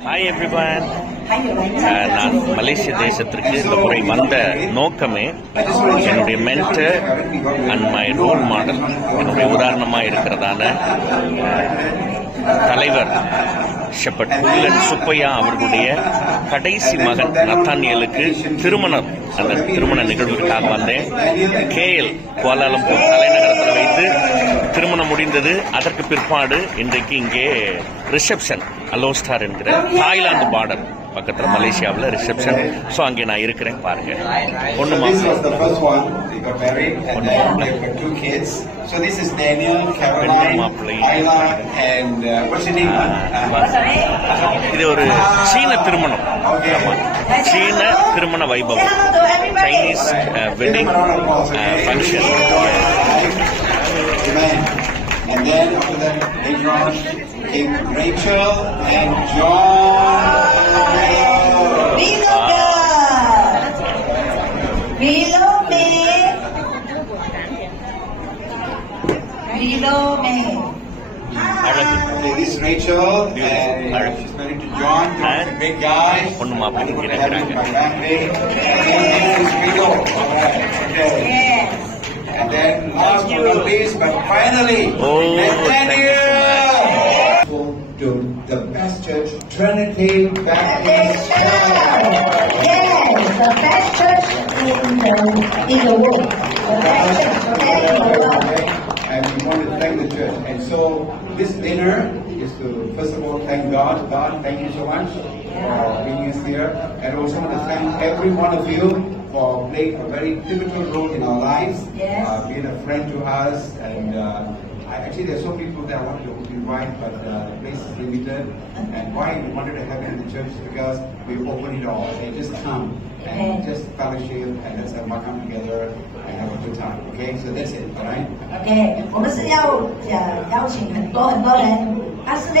Hi everyone. நான் மலேசிய தேசத்திற்கு இந்த முறை வந்த நோக்கமே என்னுடைய mentor and my role model, என்னுடைய உதாரணமாக இருக்கிறதான தலைவர் ஷெப்பர்ட் புல்லன் சுப்பையா அவர்களுடைய கடைசி மகன் நத்தானியலுக்கு திருமணம், அந்த திருமண நிகழ்வுக்காக வந்தேன். KL குவாலாலம்பூர் தலைநகரத்தில் வைத்து திருமணம் முடிந்தது. அதற்கு பிற்பாடு இன்றைக்கு இங்கே ரிசப்ஷன் அலோஸ்டார் என்கிற தாய்லாந்து பார்டர் பக்கத்தில் மலேசியாவில் ரிசப்ஷன். ஸோ அங்கே நான் இருக்கிறேன், பாருங்க. பொண்ணு மாப்பிள்ளை. இது ஒரு சீன திருமணம், சீன திருமண வைபவம், Chinese wedding function. And then after that, later on, came Rachel and John. This is Rachel, and she's married to John. John's a big guy. பொண்ணு மாப்பிள்ளை And then last but not least, but finally, Nathaniel! To the best church, Trinity Baptist Church. Yes, the best church in the world. The best church in the world. And we want to thank the church. And so this dinner is to, first of all, thank God. God, thank you so much for being us here. And also want to thank every one of you for playing a very pivotal role in our lives, being a friend to us, and actually there's so many people that I wanted to invite, but the place is limited. And why we wanted to have it in the church is because we open it all. They just come and just fellowship and let's have come together and have a good time. Okay, so that's it, all right? Okay, 我们是要邀请很多人，但是呢。